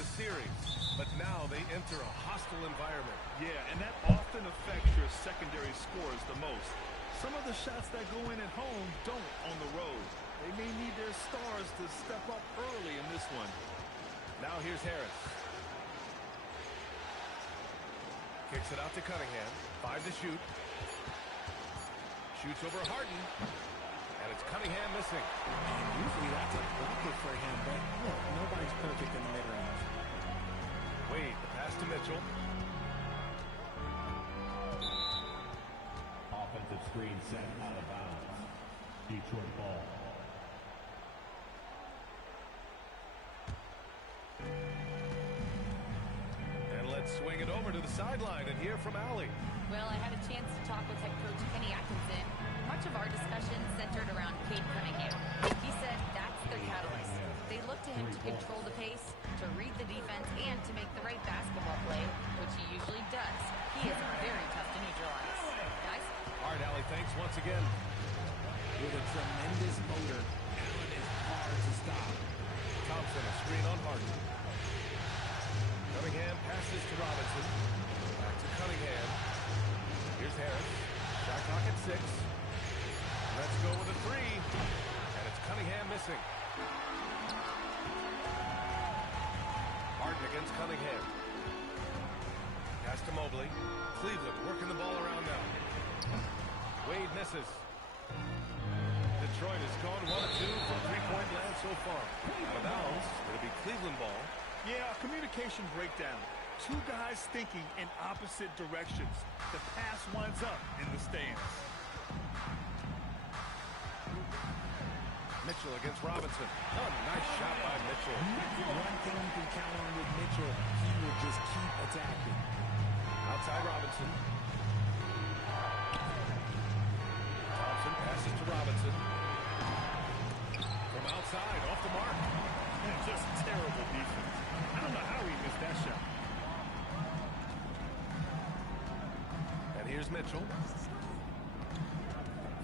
the series, but now they enter a hostile environment. Yeah, and that often affects your secondary scores the most. Some of the shots that go in at home don't on the road. They may need their stars to step up early in this one. Now here's Harris. Kicks it out to Cunningham. 5 to shoot. Shoots over Harden. And it's Cunningham missing. And usually that's a blocker for him, but look, nobody's perfect in the mid-range. Wade, the pass to Mitchell. Offensive screen set out of bounds. Detroit ball. And let's swing it over to the sideline and hear from Allie. Well, I had a chance to talk with head coach Kenny Atkinson. Much of our discussion centered around Cade Cunningham. He said that's their catalyst. They look to him to control the pace, to read the defense, and to make the right basketball play, which he usually does. He is very tough to neutralize. Guys? All right, Allie, thanks once again. With a tremendous motor, Allen is hard to stop. Thompson, a screen on Harden. Cunningham passes to Robinson. Back to Cunningham. Here's Harris. Shot clock at 6. Let's go with a 3. And it's Cunningham missing. Harden against Cunningham. Pass to Mobley. Cleveland working the ball around now. Wade misses. Detroit has gone 1 of 2 from three-point land so far. Out of bounds. It'll be Cleveland ball. Yeah, communication breakdown. Two guys thinking in opposite directions. The pass winds up in the stands. Mitchell against Robinson. Oh, nice shot by Mitchell. One thing you can count on with Mitchell, he will just keep attacking. Outside Robinson. Thompson passes to Robinson. From outside, off the mark. Just terrible defense. I don't know how he missed that shot. And here's Mitchell.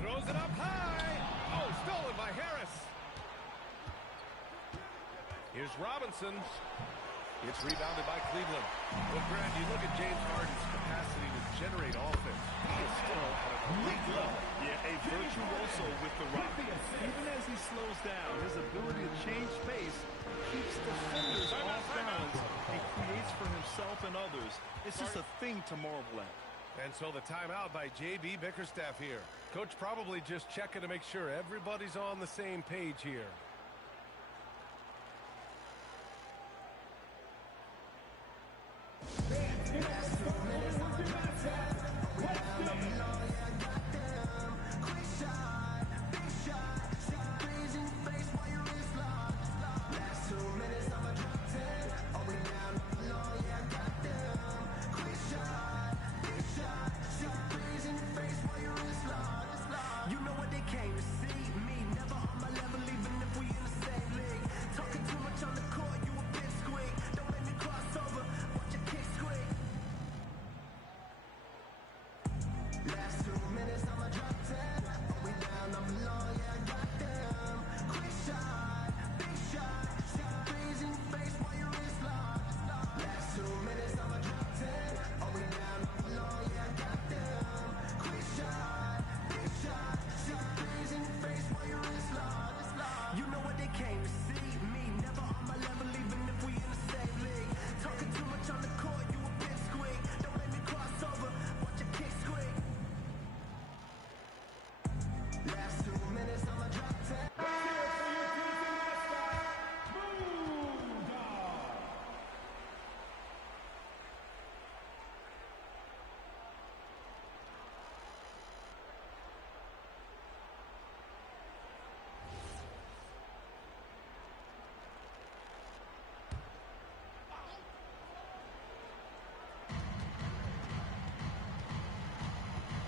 Throws it up high. Oh, stolen by Harris. Here's Robinson. It's rebounded by Cleveland. Well, Grant, you look at James Harden's capacity to generate offense. He is still at an elite level. Yeah, a virtuoso with the rock. Even as he slows down, his ability to change pace keeps defenders off balance and creates for himself and others. It's just a thing to marvel at. And so the timeout by J.B. Bickerstaff here. Coach probably just checking to make sure everybody's on the same page here.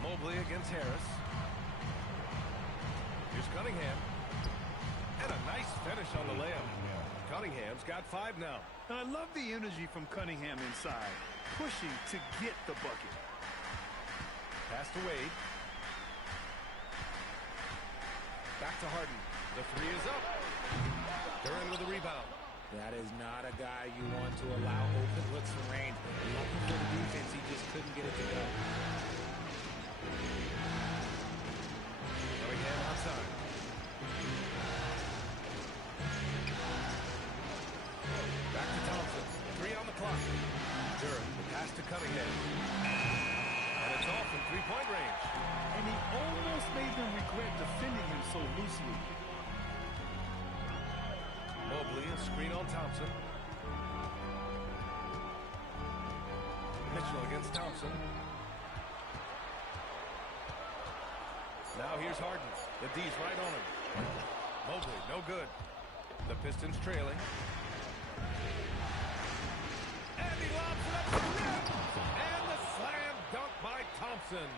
Mobley against Harris. Here's Cunningham. And a nice finish on the layup. Cunningham's got 5 now. And I love the energy from Cunningham inside, pushing to get the bucket. Pass to Wade. Back to Harden. The 3 is up. They're in with the rebound. That is not a guy you want to allow open looks from range. Looking for the defense, he just couldn't get it to go. Cunningham outside. Back to Thompson. 3 on the clock. Jarrett, the pass to Cunningham. And it's off from three-point range. And he almost made them regret defending him so loosely. Mobley, a screen on Thompson. Mitchell against Thompson. Now here's Harden. The D's right on him. Mobley, no good. The Pistons trailing. And he lobs it up to the rim. And the slam dunk by Thompson.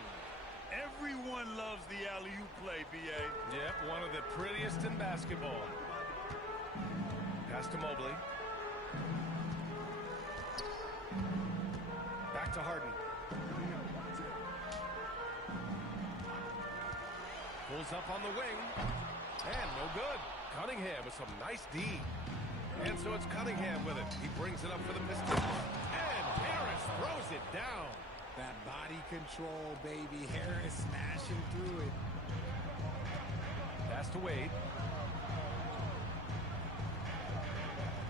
Everyone loves the alley-oop play, B.A. Yep, one of the prettiest in basketball. Pass to Mobley. Back to Harden. Pulls up on the wing. And no good. Cunningham with some nice D. And so it's Cunningham with it. He brings it up for the Pistons. And Harris throws it down. That body control, baby. Harris smashing through it. Pass to Wade.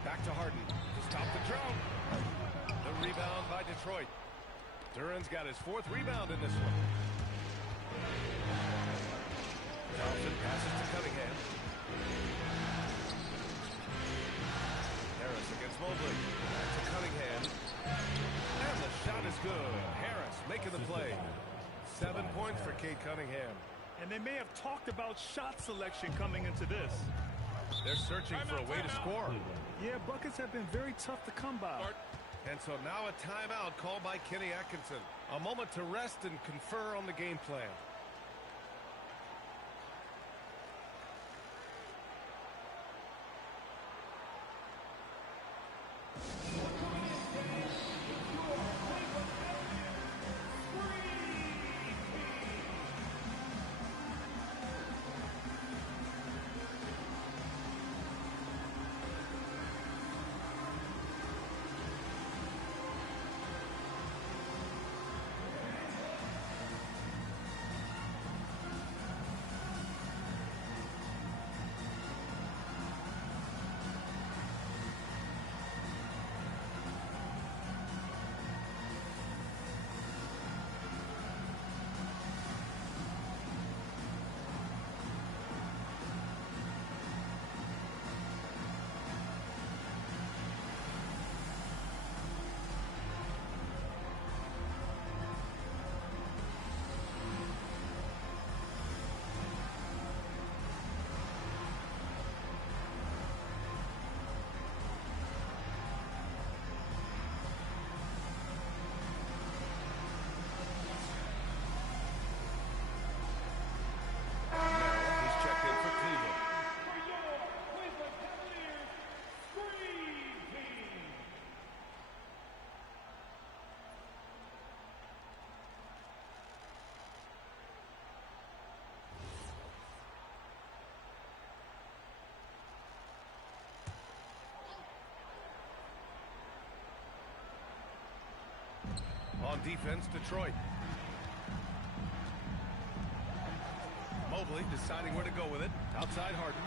Back to Harden to stop the drought. The rebound by Detroit. Duran's got his 4th rebound in this one. Thompson passes to Cunningham. Harris against Mobley. Back to Cunningham. And the shot is good. Harris making the play. 7 points for Cade Cunningham. And they may have talked about shot selection coming into this. They're searching for a way to score. Yeah, buckets have been very tough to come by. And so now a timeout called by Kenny Atkinson. A moment to rest and confer on the game plan. On defense, Detroit. Mobley deciding where to go with it. Outside Harden.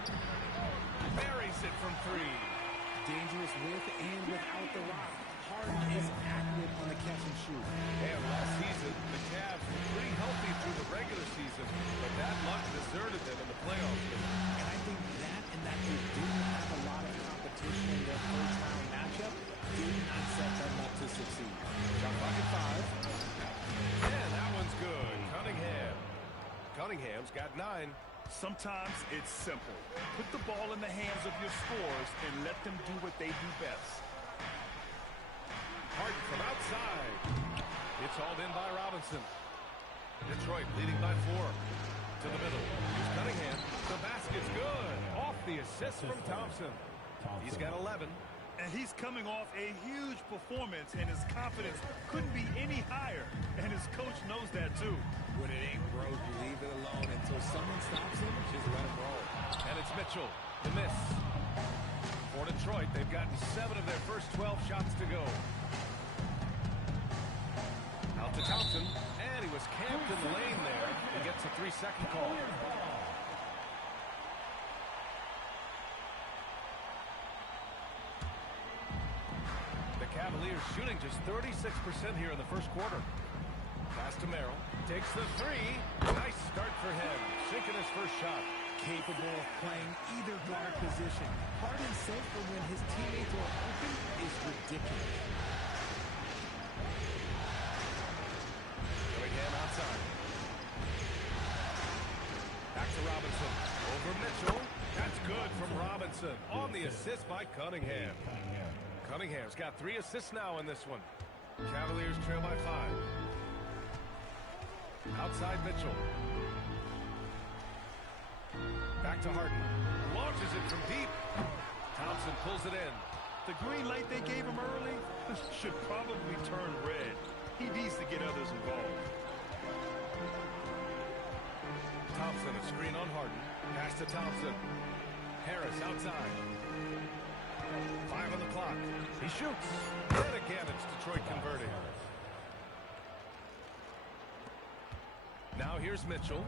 Buries it from 3. Dangerous with and without the rock. Harden is accurate on the catch and shoot. And last season, the Cavs were pretty healthy through the regular season, but that luck deserted them in the playoffs. And I think that and that they didn't have a lot of competition in their first round matchup did not set them up to succeed. Shot clock at 5. And that one's good. Cunningham. Cunningham's got 9. Sometimes it's simple. Put the ball in the hands of your scorers and let them do what they do best. Harden from outside. It's hauled in by Robinson. Detroit leading by 4. To the middle. Here's Cunningham. The basket's good. Off the assist from Thompson. He's got 11. And he's coming off a huge performance, and his confidence couldn't be any higher. And his coach knows that, too. When it ain't broke, you leave it alone until someone stops him. Just let him roll. And it's Mitchell. The miss. 4 For Detroit, they've gotten 7 of their first 12 shots to go. Out to Thompson, and he was camped in the lane there. He gets a 3-second call. The Cavaliers shooting just 36% here in the first quarter. Pass to Merrill. Takes the 3. Nice start for him. Sinking his first shot. Capable of playing either guard position. Harden's safe for when his teammates are open is ridiculous. Cunningham outside. Back to Robinson. Over Mitchell. That's good from Robinson. On the assist by Cunningham. Cunningham's got 3 assists now in this one. Cavaliers trail by 5. Outside Mitchell. Back to Harden. Launches it from deep. Thompson pulls it in. The green light they gave him early should probably turn red. He needs to get others involved. Thompson, a screen on Harden. Pass to Thompson. Harris outside. 5 on the clock. He shoots. And again, it's Detroit converting. Now here's Mitchell.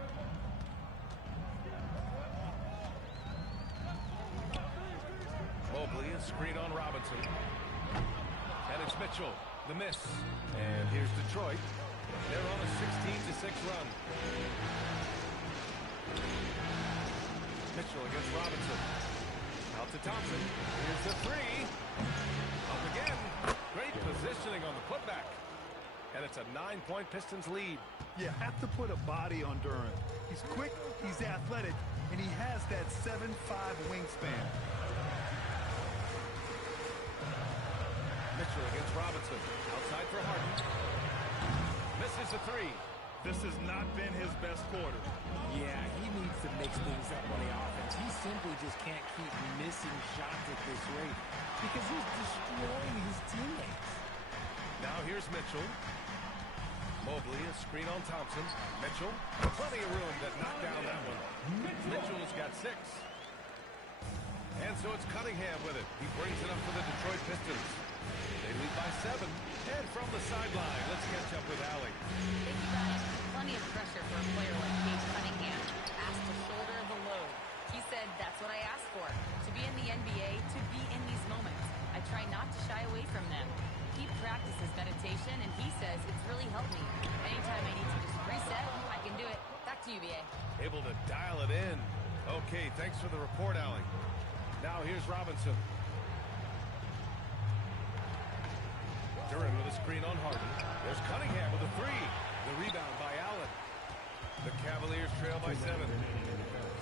Mobley, a screen on Robinson. And it's Mitchell. The miss. And here's Detroit. They're on a 16-6 run. Mitchell against Robinson. Out to Thompson. Here's the 3. Up again. Great positioning on the putback. And it's a 9-point Pistons lead. You have to put a body on Durant. He's quick, he's athletic, and he has that 7'5" wingspan. Mitchell against Robinson. Outside for Harden. Misses a 3. This has not been his best quarter. Yeah, he needs to mix things up on the offense. He simply just can't keep missing shots at this rate because he's destroying his teammates. Now here's Mitchell. Mobley, a screen on Thompson. Mitchell, plenty of room to knock down that one. Mitchell's got 6. And so it's Cunningham with it. He brings it up for the Detroit Pistons. They lead by 7. And from the sideline, let's catch up with Allie. Thank you, Brian. Plenty of pressure for a player like Cade Cunningham. Asked to shoulder the load. He said, that's what I asked for. To be in the NBA, to be in these moments. I try not to shy away from them. He practices meditation, and he says it's really helped me. Anytime I need to just reset, I can do it. Back to you, B.A. Able to dial it in. Okay, thanks for the report, Allie. Now here's Robinson. Duran with a screen on Harden. There's Cunningham with a 3. The rebound by Allen. The Cavaliers trail by 7.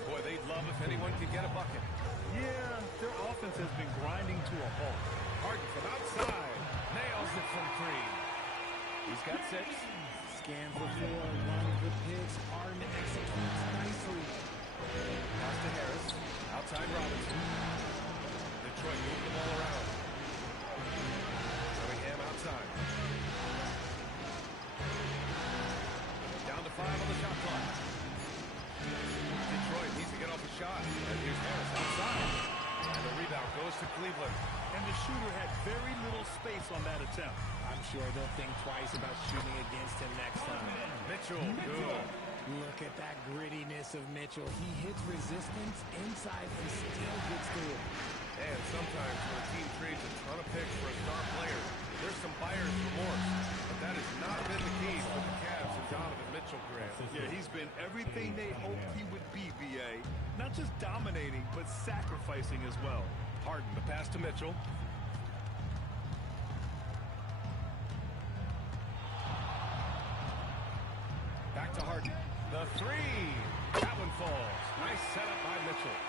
Boy, they'd love if anyone could get a bucket. Yeah, their offense has been grinding to a halt. Harden from outside. Nails it from 3. He's got 6. Scan for 4, line of good picks. Harden executes nicely. Pass to Harris. Outside Robinson. Detroit moving the ball around. Cunningham outside. Down to 5 on the shot clock. Detroit needs to get off a shot. And here's Harris outside. And the rebound goes to Cleveland. And the shooter had very little space on that attempt. I'm sure they'll think twice about shooting against him next time. Mitchell, good. Look at that grittiness of Mitchell. He hits resistance inside and still gets through it. And sometimes when a team trades a ton of picks for a star player, there's some buyer's remorse. But that has not been the case with the Cavs and Donovan Mitchell, Grant. Yeah, he's been everything they hoped he would be, B.A. Not just dominating, but sacrificing as well. Harden, the pass to Mitchell. Back to Harden. The 3. That one falls. Nice setup by Mitchell.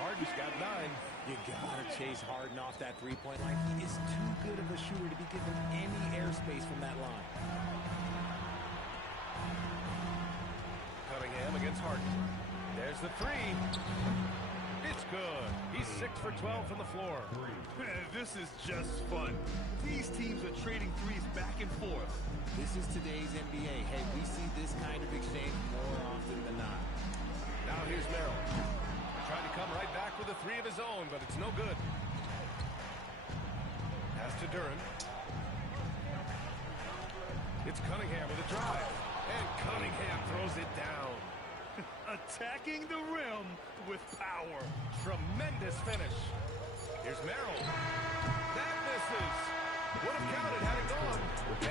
Harden's got 9. You gotta chase Harden off that three-point line. He is too good of a shooter to be given any airspace from that line. Cunningham against Harden. There's the 3. It's good. He's 6 for 12 from the floor. This is just fun. These teams are trading threes back and forth. This is today's NBA. Hey, we see this kind of exchange more often than not. Now here's Merrill. Tried to come right back with a 3 of his own, but it's no good. Duren. It's Cunningham with a drive. And Cunningham throws it down. Attacking the rim with power. Tremendous finish. Here's Merrill. That misses. Would have counted had it gone.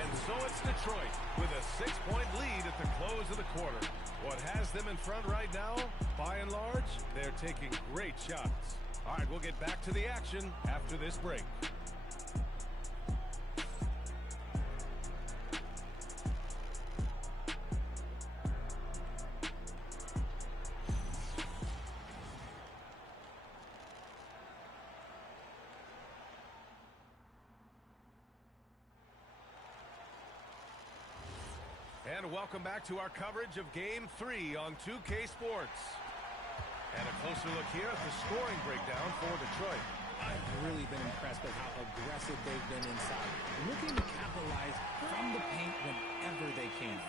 And so it's Detroit with a 6-point lead at the close of the quarter. What has them in front right now, by and large, they're taking great shots. All right, we'll get back to the action after this break. And welcome back to our coverage of Game 3 on 2K Sports. And a closer look here at the scoring breakdown for Detroit. I've really been impressed with how aggressive they've been inside, looking to capitalize from the paint whenever they can.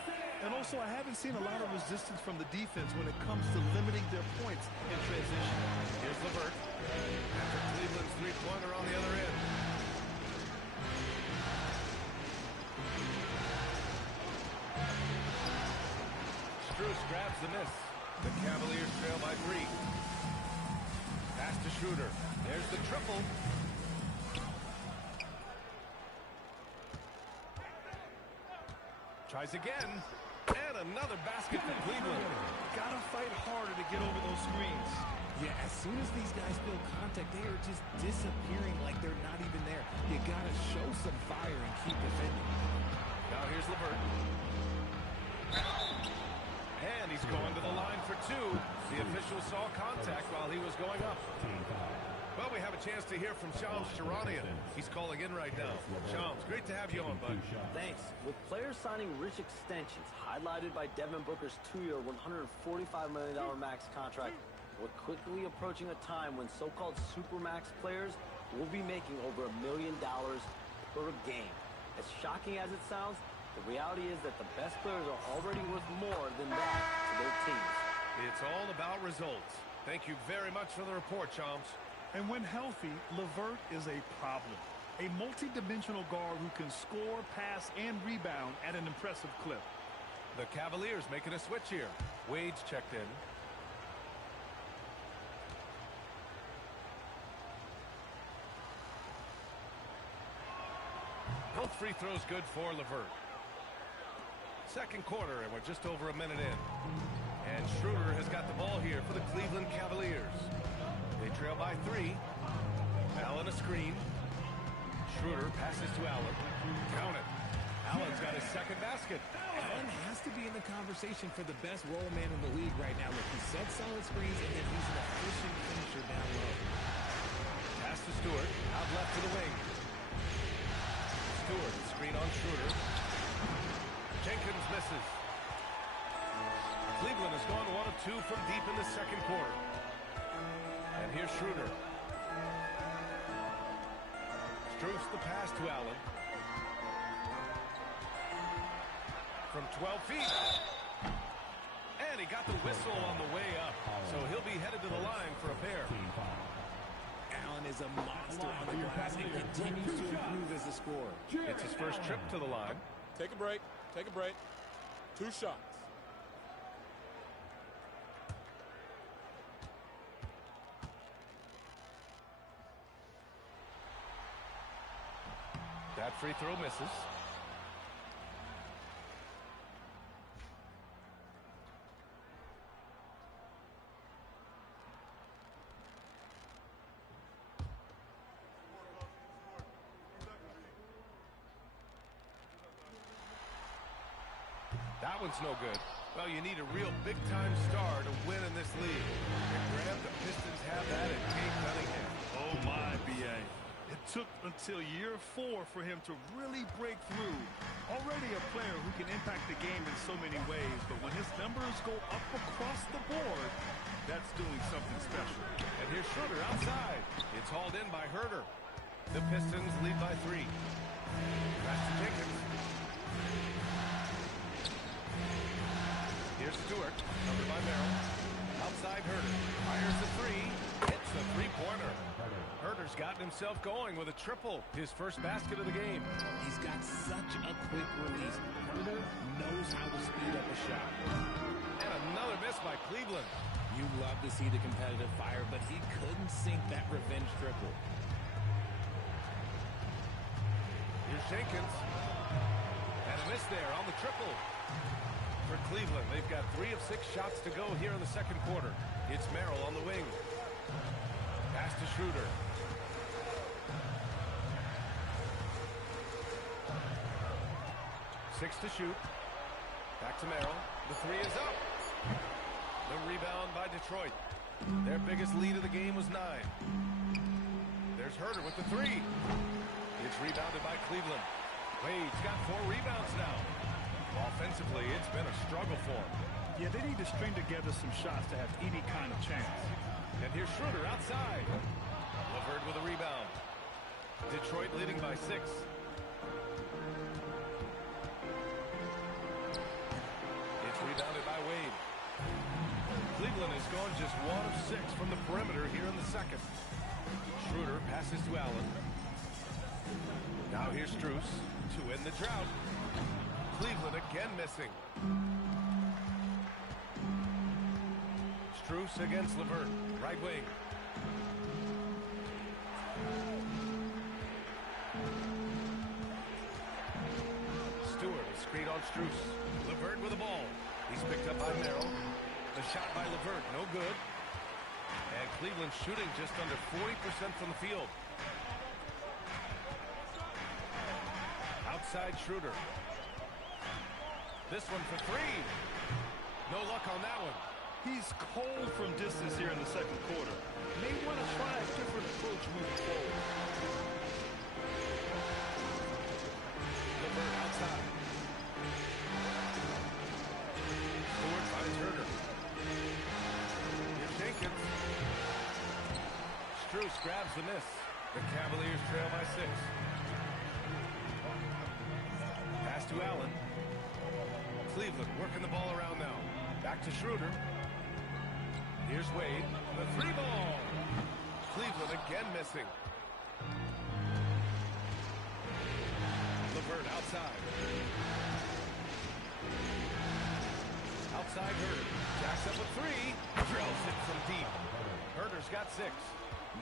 And also, I haven't seen a lot of resistance from the defense when it comes to limiting their points in transition. Here's LeVert. After Cleveland's three-pointer on the other end. Strus grabs the miss. The Cavaliers trail by 3. Pass to Schroeder. There's the triple. Tries again. And another basket for Cleveland. Gotta fight harder to get over those screens. Yeah, as soon as these guys feel contact, they are just disappearing like they're not even there. You gotta show some fire and keep defending. Now here's LeVert. And he's going to the line for 2. The official saw contact while he was going up. Well, we have a chance to hear from Shams Charania. He's calling in right now. Shams, great to have you on, bud. Thanks. With players signing rich extensions, highlighted by Devin Booker's 2-year, $145 million max contract, we're quickly approaching a time when so-called supermax players will be making over $1 million per game. As shocking as it sounds, the reality is that the best players are already worth more than that to their teams. It's all about results. Thank you very much for the report, Shams. And when healthy, LeVert is a problem. A multi-dimensional guard who can score, pass, and rebound at an impressive clip. The Cavaliers making a switch here. Wade's checked in. Both free throws good for LeVert. Second quarter, and we're just over a minute in. And Schroeder has got the ball here for the Cleveland Cavaliers. They trail by 3. Allen a screen. Schroeder passes to Allen. Count it. Allen's got his second basket. Allen has to be in the conversation for the best roll man in the league right now. Look, he sets solid screens, and then he's an efficient finisher down low. Pass to Stewart. Out left to the wing. Stewart, screen on Schroeder. Jenkins misses. Cleveland has gone 1 of 2 from deep in the second quarter. And here's Schroeder. Strus the pass to Allen. From 12 feet. And he got the whistle on the way up. So he'll be headed to the line for a pair. Allen is a monster on the glass and continues to improve as a scorer. It's his first trip to the line. Take a break. Take a break. 2 shots. That free throw misses. That one's no good. Well, you need a real big-time star to win in this league. And Graham, the Pistons have that in Cade Cunningham. Oh, my, B.A. It took until year 4 for him to really break through. Already a player who can impact the game in so many ways, but when his numbers go up across the board, that's doing something special. And here's Schroeder outside. It's hauled in by Herder. The Pistons lead by 3. Pass to Jenkins. Here's Stewart, covered by Merrill. Outside Herder. Fires the 3. Hits the three-pointer. Herder's gotten himself going with a triple, his first basket of the game. He's got such a quick release. Herder knows how to speed up a shot. And another miss by Cleveland. You love to see the competitive fire, but he couldn't sink that revenge triple. Here's Jenkins. And a miss there on the triple. For Cleveland, they've got 3 of 6 shots to go here in the second quarter. It's Merrill on the wing. Pass to Schroeder. 6 to shoot. Back to Merrill. The 3 is up. The rebound by Detroit. Their biggest lead of the game was 9. There's Herder with the 3. It's rebounded by Cleveland. Wade's got 4 rebounds now. Offensively, it's been a struggle for him. Yeah, they need to string together some shots to have any kind of chance. And here's Schroeder outside. LeVert with a rebound. Detroit leading by 6. It's rebounded by Wade. Cleveland has gone just 1 of 6 from the perimeter here in the second. Schroeder passes to Allen. Now here's Strus to end the drought. Cleveland again missing. Strus against LeVert, right wing. Stewart is screened on Strus. LeVert with the ball. He's picked up by Merrill. The shot by LeVert, no good. And Cleveland shooting just under 40% from the field. Outside Schroeder. This one for 3. No luck on that one. He's cold from distance here in the second quarter. May want to try a different approach moving forward. LeVert outside. Stewart finds Herder. Here's Jenkins. Strus grabs the miss. The Cavaliers trail by 6. Pass to Allen. Cleveland working the ball around now. Back to Schroeder. Here's Wade. The 3 ball. Cleveland again missing. LeVert outside. Outside Herder. Jacks up a 3. Drills it from deep. Herder's got 6.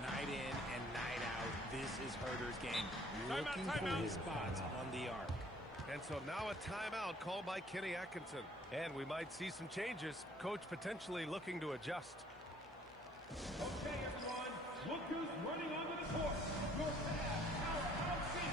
Night in and night out, this is Herder's game. Looking for his spots on the arc. And so now a timeout called by Kenny Atkinson. And we might see some changes. Coach potentially looking to adjust. Okay, everyone. Look who's running onto the court. Your powerhouse team.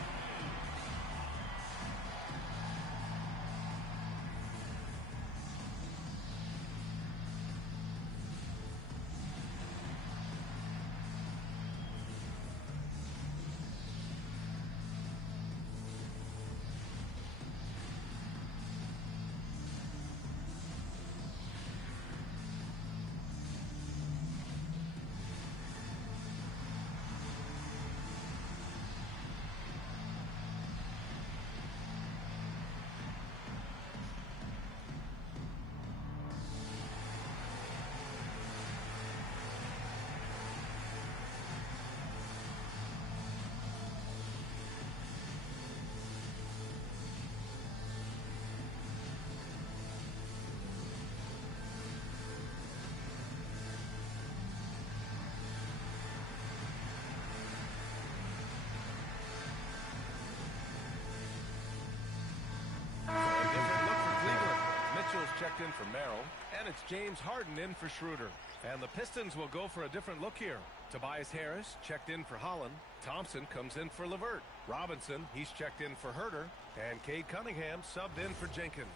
Checked in for Merrill, and it's James Harden in for Schroeder. And the Pistons will go for a different look here. Tobias Harris checked in for Holland. Thompson comes in for LeVert. Robinson, he's checked in for Herder. And Cade Cunningham subbed in for Jenkins.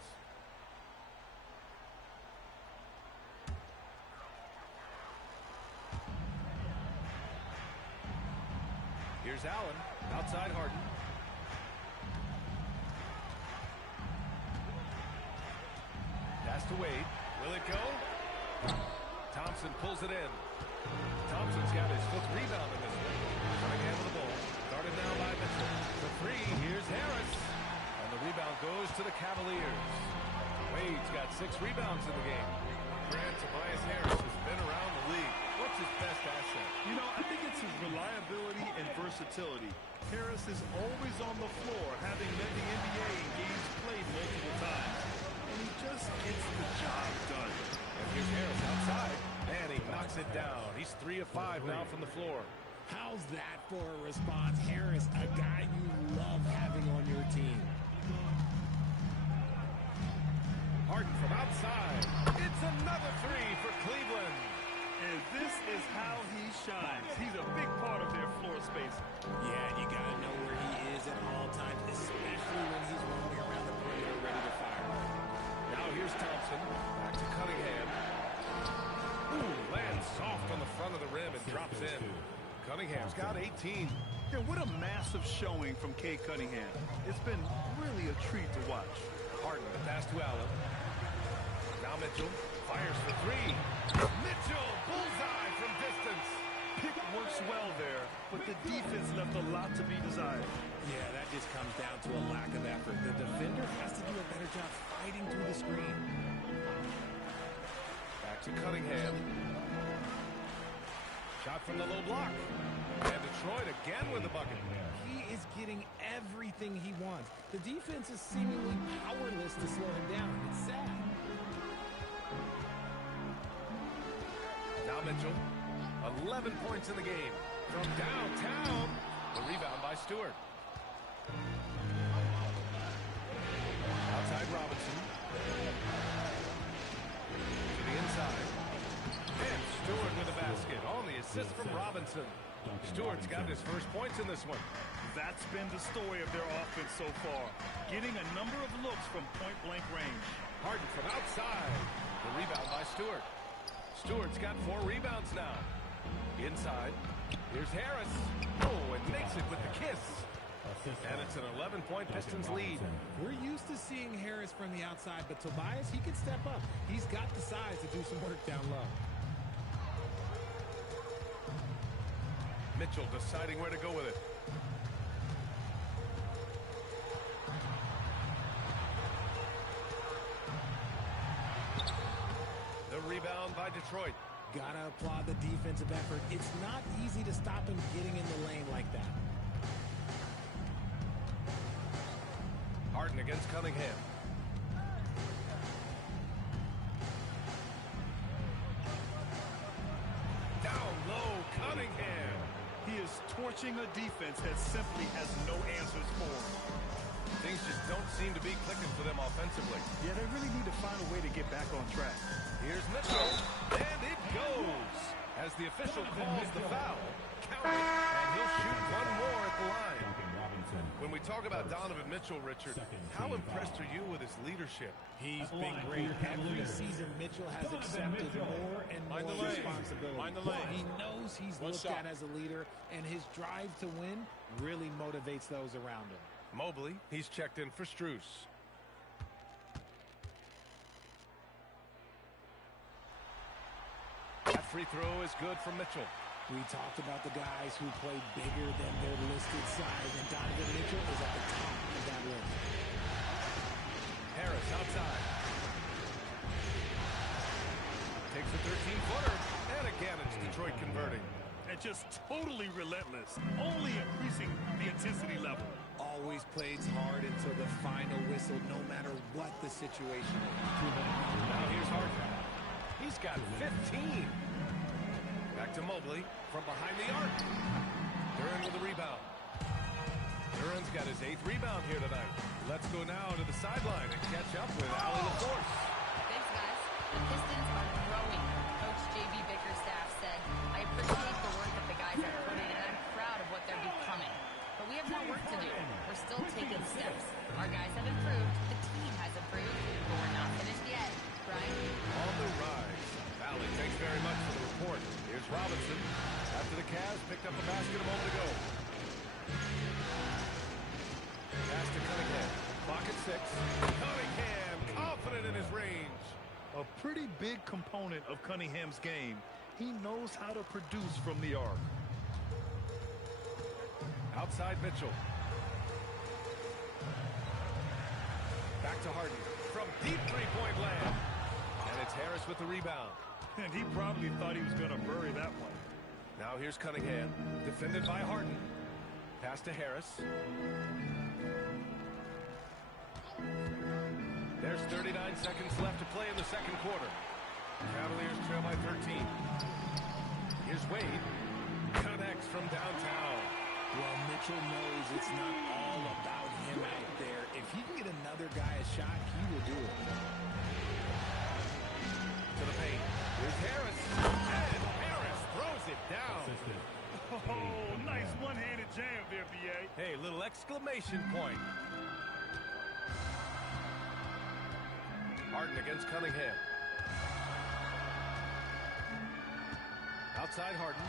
Here's Allen, outside Harden. Pass to Wade. Will it go? Thompson pulls it in. Thompson's got his 5th rebound in this one. Cunningham with the ball. Guarded now by Mitchell. The 3, here's Harris. And the rebound goes to the Cavaliers. Wade's got 6 rebounds in the game. Tobias Harris has been around the league. What's his best asset. You know, I think it's his reliability and versatility. Harris is always on the floor, having led the NBA in games played multiple times. And he just gets the job done. And here's Harris outside. And he knocks it down. He's 3 of 5 now from the floor. How's that for a response? Harris, a guy you love having on your team. Harden from outside. It's another 3 for Cleveland. And this is how he shines. He's a big part of their floor space. Yeah, you got to know where he is at all times, especially when he's roaming around the perimeter ready to fire. Now here's Thompson. Back to Cunningham. Ooh, lands soft on the front of the rim and drops in. Cunningham's got 18. Yeah, what a massive showing from Cade Cunningham. It's been really a treat to watch. Harden, the pass to Allen. Now Mitchell fires for 3. Mitchell, bullseye from distance. Pick works well there, but the defense left a lot to be desired. Yeah, that just comes down to a lack of effort. The defender has to do a better job fighting through the screen. Back to Cunningham. Shot from the low block. And Detroit again with the bucket. He is getting everything he wants. The defense is seemingly powerless to slow him down. It's sad. Now Mitchell. 11 points in the game. From downtown. The rebound by Stewart. Outside Robinson. To the inside. And Stewart with a basket on the assist from Robinson. Stewart's got his first points in this one. That's been the story of their offense so far. Getting a number of looks from point-blank range. Harden from outside. The rebound by Stewart. Stewart's got 4 rebounds now. Inside. Here's Harris. Oh, and makes it with the kiss. And it's an 11-point Pistons lead. We're used to seeing Harris from the outside, but Tobias, he can step up. He's got the size to do some work down low. Mitchell deciding where to go with it. The rebound by Detroit. Gotta applaud the defensive effort. It's not easy to stop him getting in the lane like that. Harden against Cunningham. Down low, Cunningham. He is torching a defense that simply has no answers for him. Things just don't seem to be clicking for them offensively. Yeah, they really need to find a way to get back on track. Here's Mitchell, and it goes. As the official calls the foul, count it, and he'll shoot one more at the line. When we talk about Donovan Mitchell, Richard, how impressed are you with his leadership? He's been great. Every season, Mitchell has accepted more and more responsibility. He knows he's looked at as a leader, and his drive to win really motivates those around him. Mobley, he's checked in for Strus. That free throw is good from Mitchell. We talked about the guys who played bigger than their listed size, and Donovan Mitchell is at the top of that list. Harris outside. Takes a 13-footer, and again it's Detroit converting. And just totally relentless, only increasing the intensity level. Always plays hard until the final whistle, no matter what the situation is. Now here's Harden. He's got 15. Back to Mobley from behind the arc. Duran with the rebound. Duran's got his 8th rebound here tonight. Let's go now to the sideline and catch up with Allie LaForce. Thanks, guys. The Pistons are growing. Coach J.B. Bickerstaff said, I appreciate the work that the guys have put in, and I'm proud of what they're becoming. But we have more work to do. We're still taking steps. Our guys have improved. The team has improved. But we're not finished yet. Brian? On the rise. Allie, thanks very much for the report. Here's Robinson. After the Cavs picked up a basket a moment ago. Pass to Cunningham. Clock at 6. Cunningham confident in his range. A pretty big component of Cunningham's game. He knows how to produce from the arc. Outside Mitchell. Back to Harden. From deep three-point land. And it's Harris with the rebound. And he probably thought he was going to bury that one. Now here's Cunningham, defended by Harden. Pass to Harris. There's 39 seconds left to play in the second quarter. Cavaliers trail by 13. Here's Wade. Connects from downtown. Well, Mitchell knows it's not all about him out there. If he can get another guy a shot, he will do it. To the paint. Here's Harris. And Harris throws it down. Oh, nice one-handed jam there, B.A. Hey, little exclamation point. Harden against Cunningham. Outside Harden.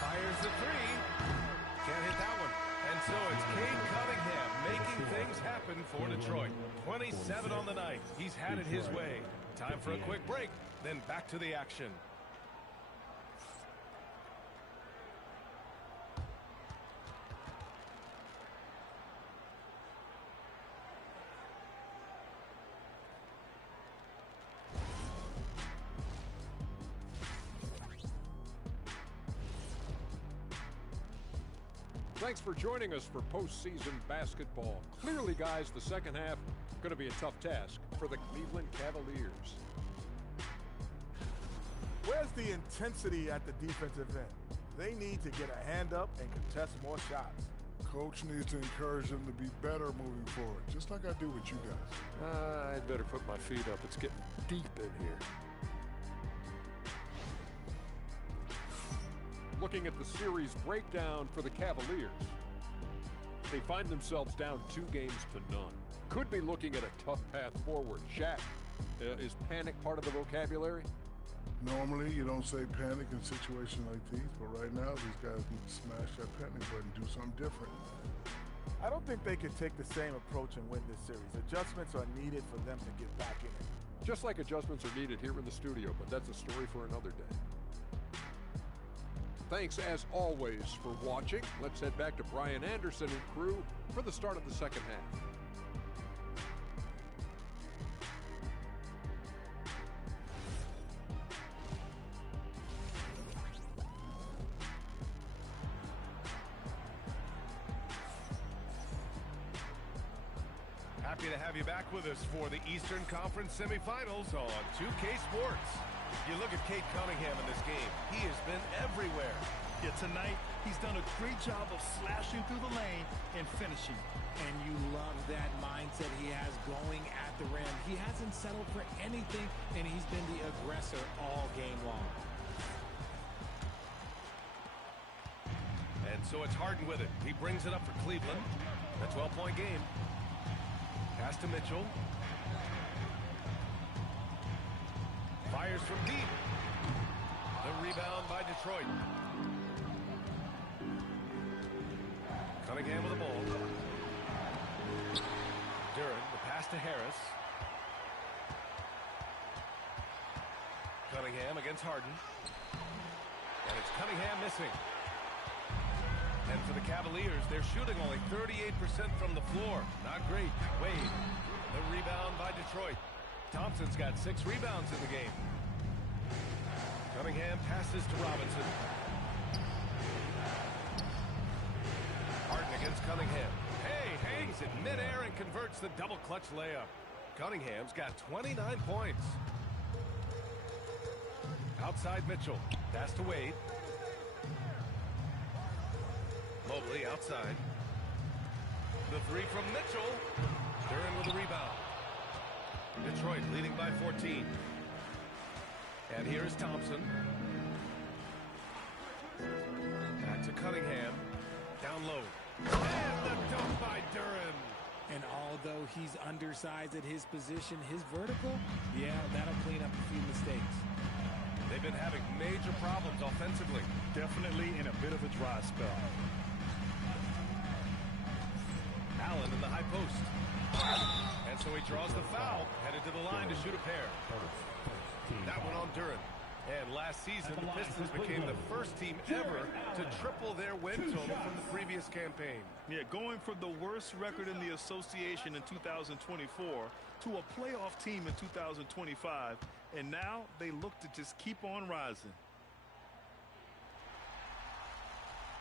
Fires the three. Can't hit that one. And so it's Cade Cunningham making things happen for Detroit. 27 on the night. He's had it his way. Time for a quick break, then back to the action. Thanks for joining us for postseason basketball. Clearly, guys, the second half going to be a tough task for the Cleveland Cavaliers. Where's the intensity at the defensive end? They need to get a hand up and contest more shots. Coach needs to encourage them to be better moving forward, just like I do with you guys. I'd better put my feet up. It's getting deep in here. Looking at the series breakdown for the Cavaliers. They find themselves down 2 games to none. Could be looking at a tough path forward. Shaq, is panic part of the vocabulary? Normally, you don't say panic in situations like these, but right now, these guys need to smash that panic button, do something different. I don't think they can take the same approach and win this series. Adjustments are needed for them to get back in it. Just like adjustments are needed here in the studio, but that's a story for another day. Thanks, as always, for watching. Let's head back to Brian Anderson and crew for the start of the second half. Happy to have you back with us for the Eastern Conference Semifinals on 2K Sports. You look at Cade Cunningham in this game. He has been everywhere. Yeah, tonight, he's done a great job of slashing through the lane and finishing. And you love that mindset he has going at the rim. He hasn't settled for anything, and he's been the aggressor all game long. And so it's Harden with it. He brings it up for Cleveland. A 12-point game. Pass to Mitchell. Fires from deep. The rebound by Detroit. Cunningham with the ball. Jarrett, the pass to Harris. Cunningham against Harden. And it's Cunningham missing. And for the Cavaliers, they're shooting only 38% from the floor. Not great. Wade, the rebound by Detroit. Thompson's got 6 rebounds in the game. Cunningham passes to Robinson. Harden against Cunningham. Hey, hangs it midair and converts the double clutch layup. Cunningham's got 29 points. Outside Mitchell. Pass to Wade. Mobley outside. The 3 from Mitchell. Duran with the rebound. Detroit leading by 14. And here is Thompson. Back to Cunningham. Down low. And the dunk by Duran. And although he's undersized at his position, his vertical, yeah, that'll clean up a few mistakes. They've been having major problems offensively. Definitely in a bit of a dry spell. Allen in the high post. And so he draws the foul, headed to the line to shoot a pair. That one on Duran. And last season, the Pistons became the first team ever to triple their win total from the previous campaign. Yeah, going from the worst record in the association in 2024 to a playoff team in 2025, and now they look to just keep on rising.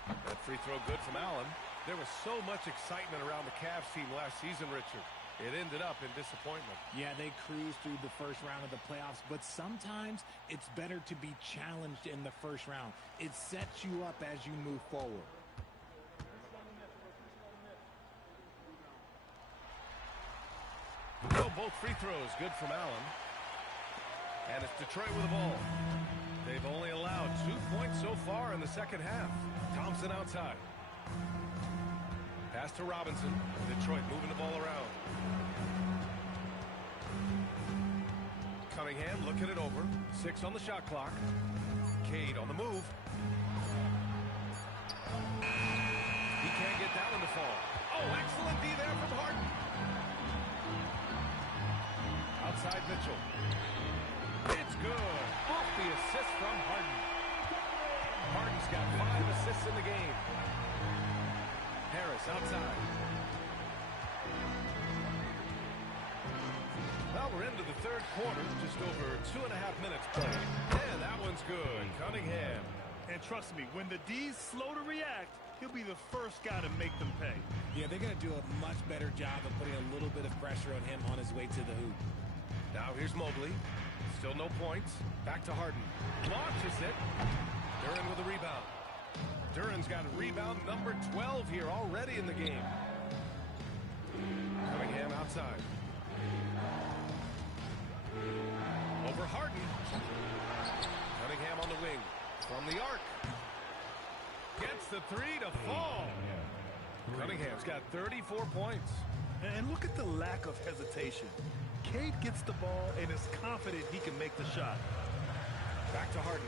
That free throw good from Allen. There was so much excitement around the Cavs team last season, Richard. It ended up in disappointment. Yeah, they cruised through the first round of the playoffs, but sometimes it's better to be challenged in the first round. It sets you up as you move forward. Oh, both free throws good from Allen. And it's Detroit with the ball. They've only allowed 2 points so far in the second half. Thompson outside. Pass to Robinson. Detroit moving the ball around. Cunningham looking it over. 6 on the shot clock. Cade on the move. He can't get that one to fall. Oh, excellent D there from Harden. Outside Mitchell. It's good. Off the assist from Harden. Harden's got 5 assists in the game. Harris outside. Well, we're into the third quarter. Just over 2.5 minutes played. And that one's good. Cunningham. And trust me, when the D's slow to react, he'll be the first guy to make them pay. Yeah, they're going to do a much better job of putting a little bit of pressure on him on his way to the hoop. Now here's Mobley. Still no points. Back to Harden. Launches it. Duren with a rebound. Duren's got rebound number 12 here already in the game. Cunningham outside. Over Harden. Cunningham on the wing. From the arc. Gets the 3 to fall. Cunningham's got 34 points. And look at the lack of hesitation. Cade gets the ball and is confident he can make the shot. Back to Harden.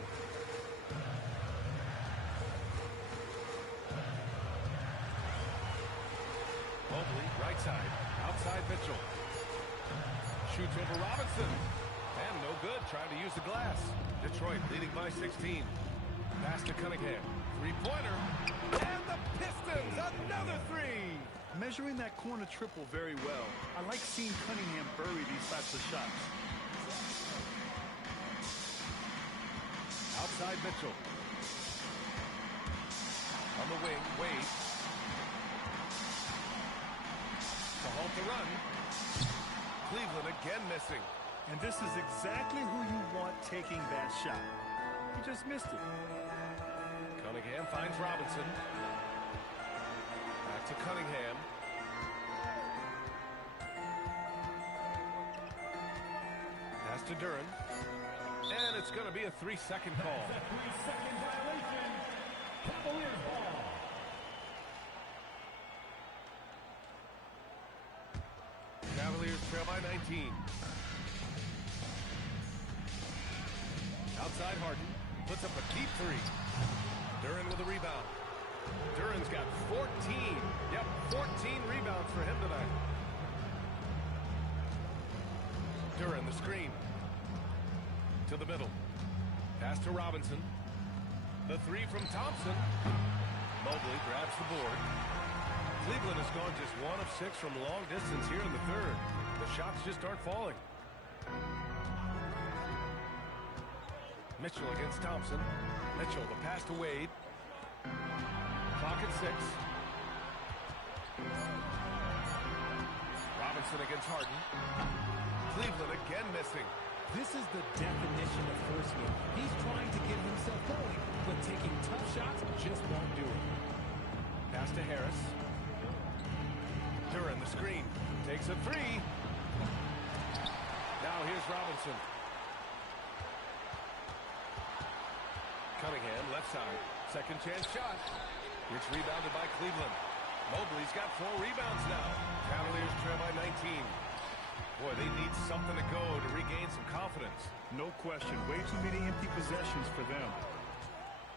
Mobley, right side. Outside Mitchell. Shoots over Robinson. And no good, trying to use the glass. Detroit leading by 16. Pass to Cunningham. Three-pointer. And the Pistons, another 3. Measuring that corner triple very well. I like seeing Cunningham bury these types of shots. Outside Mitchell. On the wing, Wade. To halt the run. Cleveland again missing. And this is exactly who you want taking that shot. He just missed it. Cunningham finds Robinson. Back to Cunningham. Pass to Duren. And it's going to be a 3-second call. That's a 3-second violation. Cavaliers ball. Cavaliers trail by 19. Outside Harden. Puts up a deep 3. Duren with a rebound. Duren's got 14. Yep, 14 rebounds for him tonight. Duren, the screen. To the middle. Pass to Robinson. The 3 from Thompson. Mobley grabs the board. Cleveland has gone just 1 of 6 from long distance here in the third. The shots just aren't falling. Mitchell against Thompson. Mitchell, the pass to Wade. Clock at 6. Robinson against Harden. Cleveland again missing. This is the definition of forcing it. He's trying to get himself going, but taking tough shots just won't do it. Pass to Harris. Duren, the screen. Takes a 3. Now here's Robinson. Cunningham, left side. Second chance shot. It's rebounded by Cleveland. Mobley's got 4 rebounds now. Cavaliers trail by 19. Boy, they need something to go to regain some confidence. No question. Way too many empty possessions for them.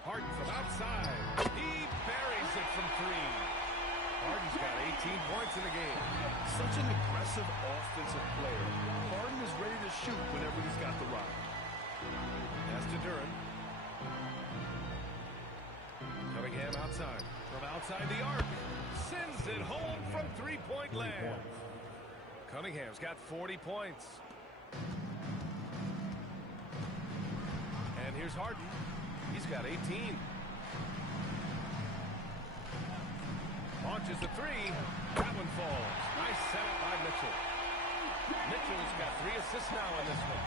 Harden from outside. He buries it from 3. Harden's got 18 points in the game. Such an aggressive offensive player. Harden is ready to shoot whenever he's got the rock. Pass to Duren. Outside the arc. Sends it home from three-point land. Cunningham's got 40 points. And here's Harden. He's got 18. Launches the three. That one falls. Nice setup by Mitchell. Mitchell's got 3 assists now in this one.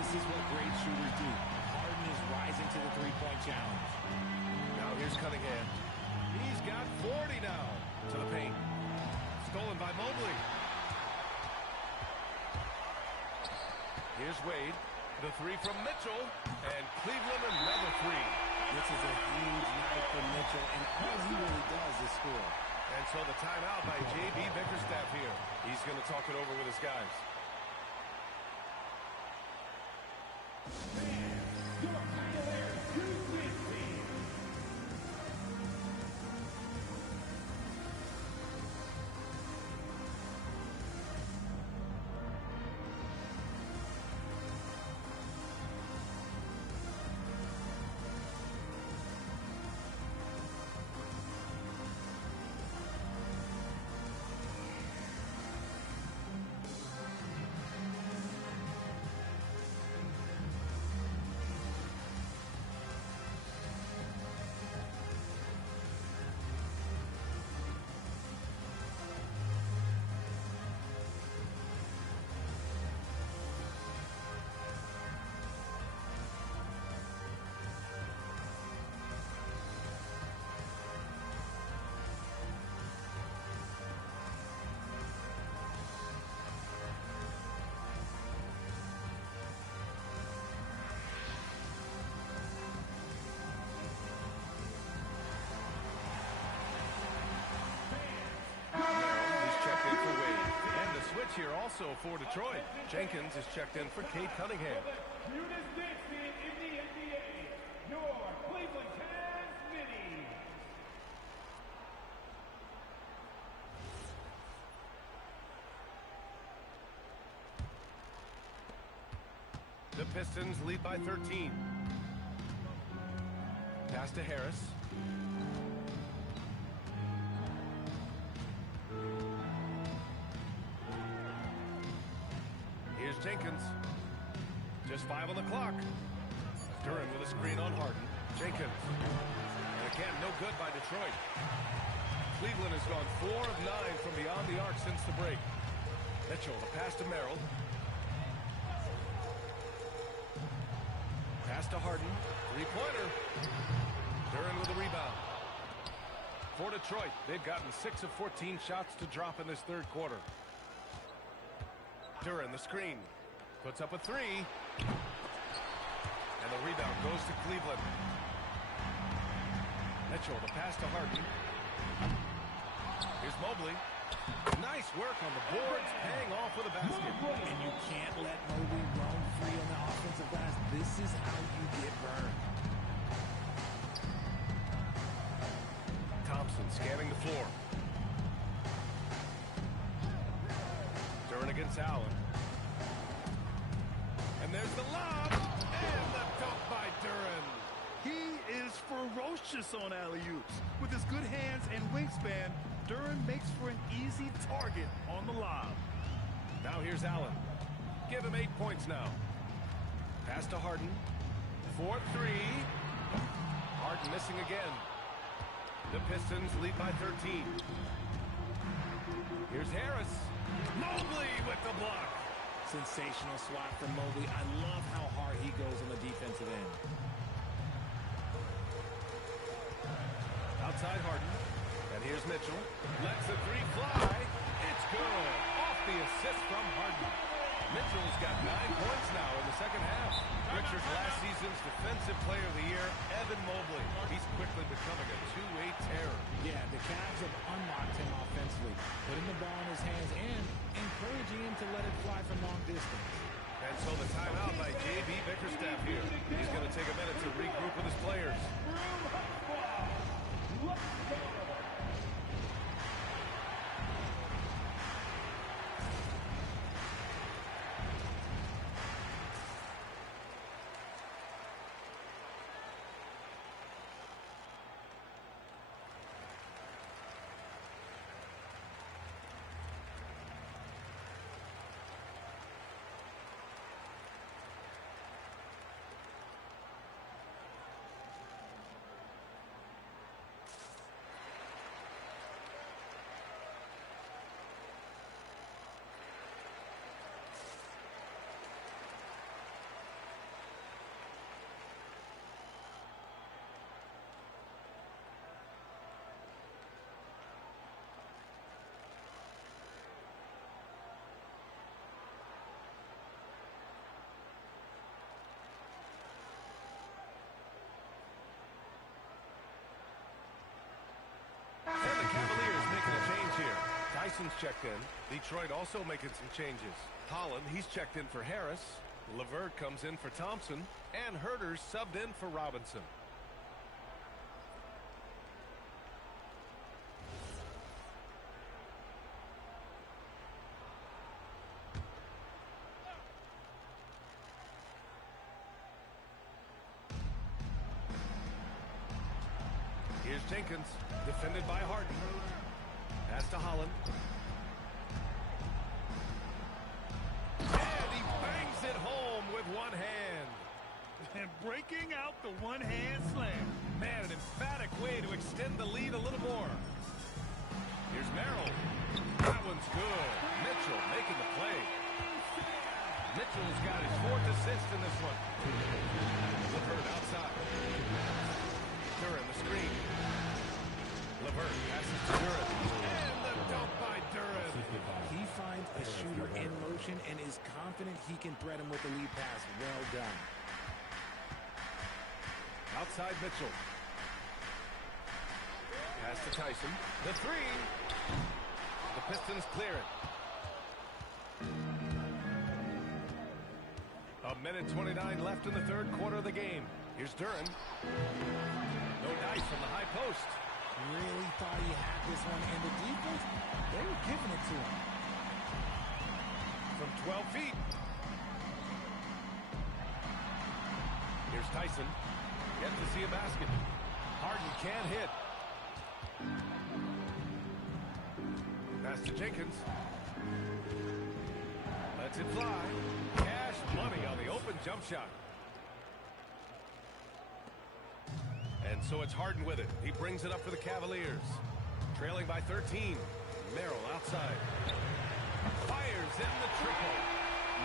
This is what great shooters do. Harden is rising to the three-point challenge. Now here's Cunningham. He's got 40 now to the paint. Stolen by Mobley. Here's Wade. The three from Mitchell. And Cleveland another three. This is a huge night for Mitchell, and all he really does is score. And so the timeout by J.B. Bickerstaff here. He's going to talk it over with his guys. Here also for Detroit. Jenkins is checked in for Cade Cunningham. Cutest next in the NBA, your Cleveland Cavs mini. The Pistons lead by 13. Pass to Harris. Jenkins. Just 5 on the clock. Duran with a screen on Harden. Jenkins. And again, no good by Detroit. Cleveland has gone 4 of 9 from beyond the arc since the break. Mitchell, the pass to Merrill. Pass to Harden. Three-pointer. Duran with a rebound. For Detroit, they've gotten 6 of 14 shots to drop in this third quarter. Duran, the screen, puts up a three, and the rebound goes to Cleveland. Mitchell, the pass to Harden. Here's Mobley. Nice work on the boards, paying off with a basket. And you can't let Mobley roam free on the offensive glass. This is how you get burned. Thompson scanning the floor. Duran against Allen. And there's the lob. And the dunk by Duran. He is ferocious on alley-oops. With his good hands and wingspan, Duran makes for an easy target on the lob. Now here's Allen. Give him 8 points now. Pass to Harden. 4-3. Harden missing again. The Pistons lead by 13. Here's Harris. Mobley with the block. Sensational swat from Mobley. I love how hard he goes on the defensive end. Outside Harden. And here's Mitchell. Lets the three fly. It's good. Off the assist from Harden. Mitchell's got 9 points now in the second half. Richard's last season's Defensive Player of the Year, Evan Mobley. He's quickly becoming a two-way terror. Yeah, the Cavs have unlocked him offensively, putting the ball in his hands and encouraging him to let it fly from long distance. And so the timeout by J.B. Bickerstaff here. He's going to take a minute to regroup with his players. checked in. Detroit also making some changes. Holland, he's checked in for Harris. LeVert comes in for Thompson. And Herder's subbed in for Robinson. Here's Jenkins, defended by Harden. Pass to Holland. And he bangs it home with one hand. And breaking out the one-hand slam. Man, an emphatic way to extend the lead a little more. Here's Merrill. That one's good. Mitchell making the play. Mitchell's got his 4th assist in this one. LeVert outside. Duran the screen. LeVert passes to Duran. And the dunk by Duran. He finds a shooter in motion and is confident he can thread him with the lead pass. Well done. Outside Mitchell. Pass to Tyson. The three. The Pistons clear it. A minute 29 left in the third quarter of the game. Here's Duran. No dice from the high post. Really thought he had this one, and the defense, they were giving it to him. From 12 feet. Here's Tyson. Yet to see a basket. Harden can't hit. Pass to Jenkins. Lets it fly. Cash money on the open jump shot. And so it's Harden with it. He brings it up for the Cavaliers. Trailing by 13. Merrill outside. Fires in the triple.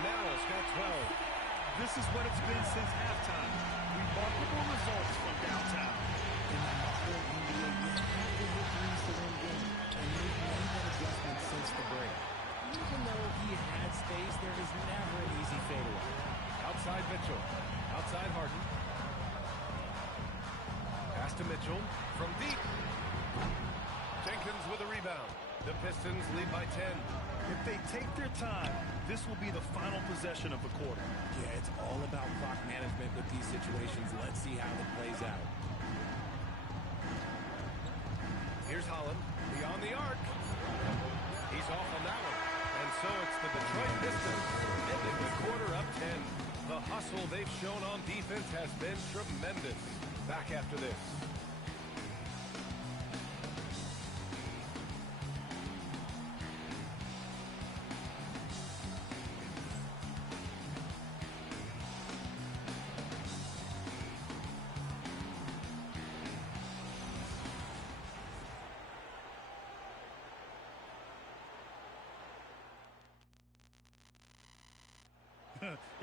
Merrill's got 12. This is what it's been since halftime. Remarkable results from downtown. In the modern NBA, you have to hit threes to win games, and they've made that adjustment since the break. Even though he had space, there is never an easy fadeaway. Outside Mitchell. Outside Harden. Pass to Mitchell from deep. Jenkins with a rebound. The Pistons lead by 10. If they take their time, this will be the final possession of the quarter. Yeah, it's all about clock management with these situations. Let's see how it plays out. Here's Holland, beyond the arc. He's off on that one. And so it's the Detroit Pistons ending the quarter up 10. The hustle they've shown on defense has been tremendous. Back after this.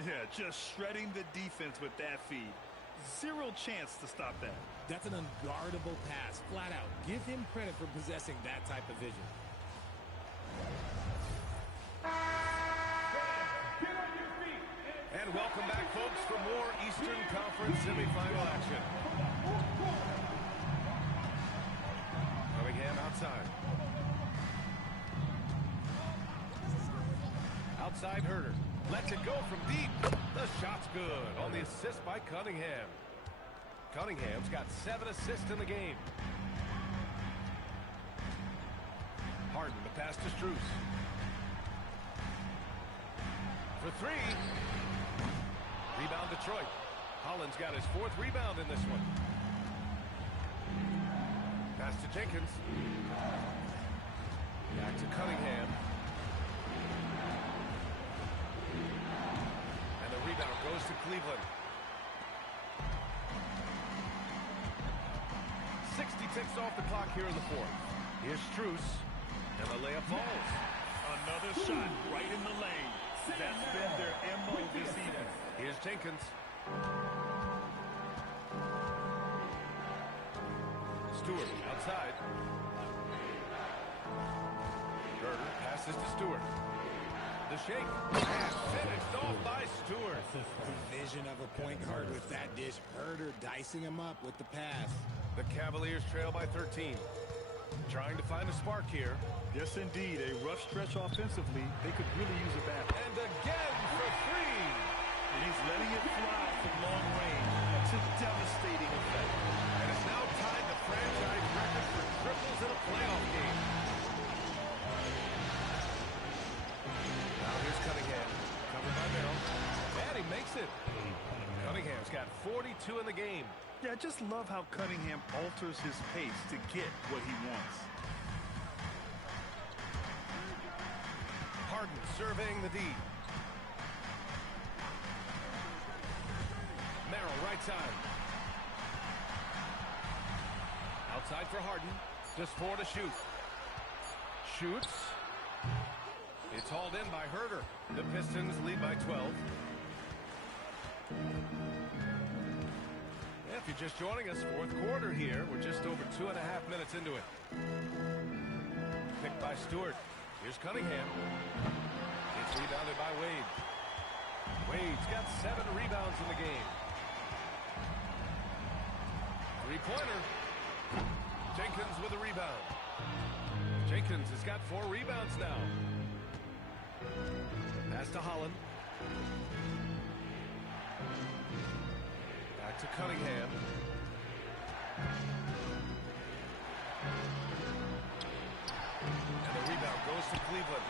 Yeah, just shredding the defense with that feed. Zero chance to stop that. That's an unguardable pass, flat out. Give him credit for possessing that type of vision. And welcome back, folks, for more Eastern Conference semifinal action. Cunningham outside. Outside Herder. Lets it go from deep. The shot's good on the assist by Cunningham. Cunningham's got 7 assists in the game. Harden, the pass to Strus. For 3. Rebound Detroit. Holland's got his 4th rebound in this one. Pass to Jenkins. Back to Cunningham. And the rebound goes to Cleveland. 60 ticks off the clock here in the 4th. Here's Strus. And the layup falls. Another shot right in the lane. That's been their MO this evening. Here's Jenkins. Stewart outside. Herder passes to Stewart. The shake. And finished off by Stewart. The vision of a point guard with that dish. Herder dicing him up with the pass. The Cavaliers trail by 13. Trying to find a spark here. Yes, indeed. A rough stretch offensively. They could really use a bat. And again for three. And he's letting it fly from long range to devastating effect. And it's now tied the franchise record for triples in a playoff game. Now here's Cunningham. Covered by Merrill. And he makes it. Cunningham's got 42 in the game. Yeah, I just love how Cunningham alters his pace to get what he wants. Harden surveying the D. Merrill right side. Outside for Harden. Just 4 to shoot. Shoots. It's hauled in by Herder. The Pistons lead by 12. If you're just joining us, fourth quarter here. We're just over 2.5 minutes into it. Picked by Stewart. Here's Cunningham. It's rebounded by Wade. Wade's got 7 rebounds in the game. Three-pointer. Jenkins with a rebound. Jenkins has got 4 rebounds now. Pass to Holland. Back to Cunningham. And the rebound goes to Cleveland.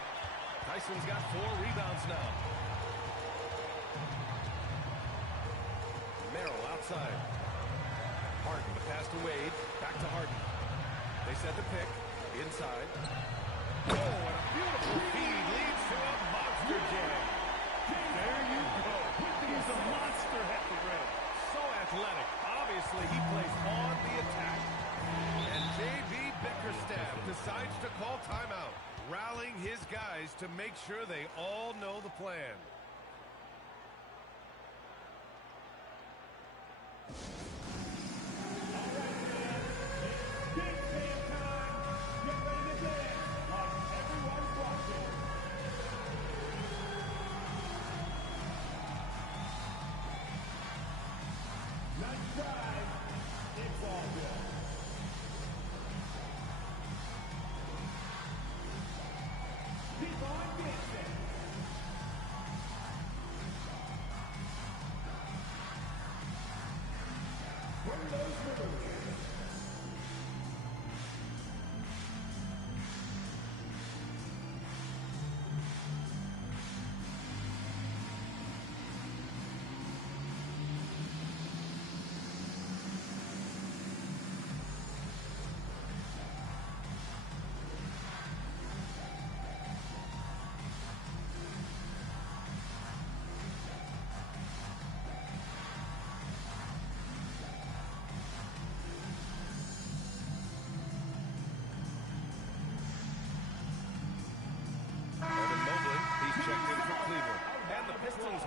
Tyson's got 4 rebounds now. Merrill outside. Harden, the pass to Wade. Back to Harden. They set the pick. Inside. Oh, and a beautiful feed leads to a monster jam. There you go. He's a monster at the rim. So athletic. Obviously, he plays on the attack. And J.B. Bickerstaff decides to call timeout, rallying his guys to make sure they all know the plan.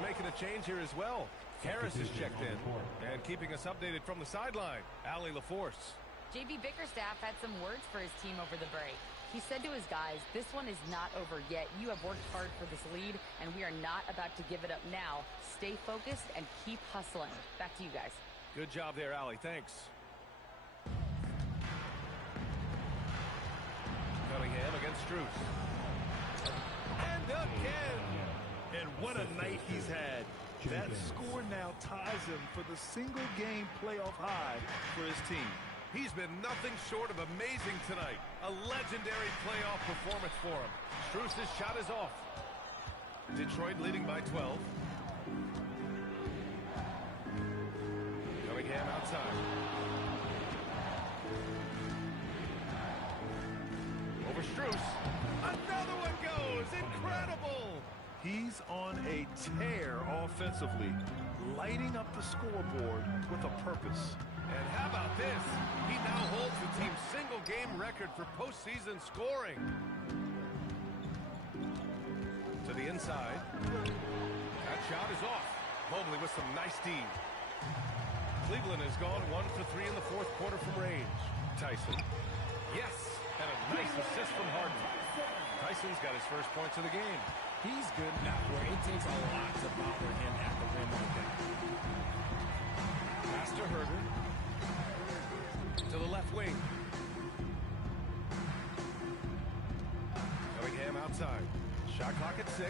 Making a change here as well. Harris is checked in and keeping us updated from the sideline. Allie LaForce. J.B. Bickerstaff had some words for his team over the break. He said to his guys, this one is not over yet. You have worked hard for this lead, and we are not about to give it up now. Stay focused and keep hustling. Back to you guys. Good job there, Allie. Thanks. Cunningham against Strus. And again. And what a night he's had. That score now ties him for the single-game playoff high for his team. He's been nothing short of amazing tonight. A legendary playoff performance for him. Strus's shot is off. Detroit leading by 12. Cunningham outside. Over Strus. Another one goes. Incredible. He's on a tear offensively, lighting up the scoreboard with a purpose. And how about this? He now holds the team's single-game record for postseason scoring. To the inside. That shot is off. Mobley with some nice D. Cleveland has gone 1 for 3 in the fourth quarter from range. Tyson. Yes, and a nice assist from Harden. Tyson's got his first points of the game. He's good enough where it takes a lot to bother him at the rim like that. Pass to Herder. To the left wing. outside. Shot clock at 6.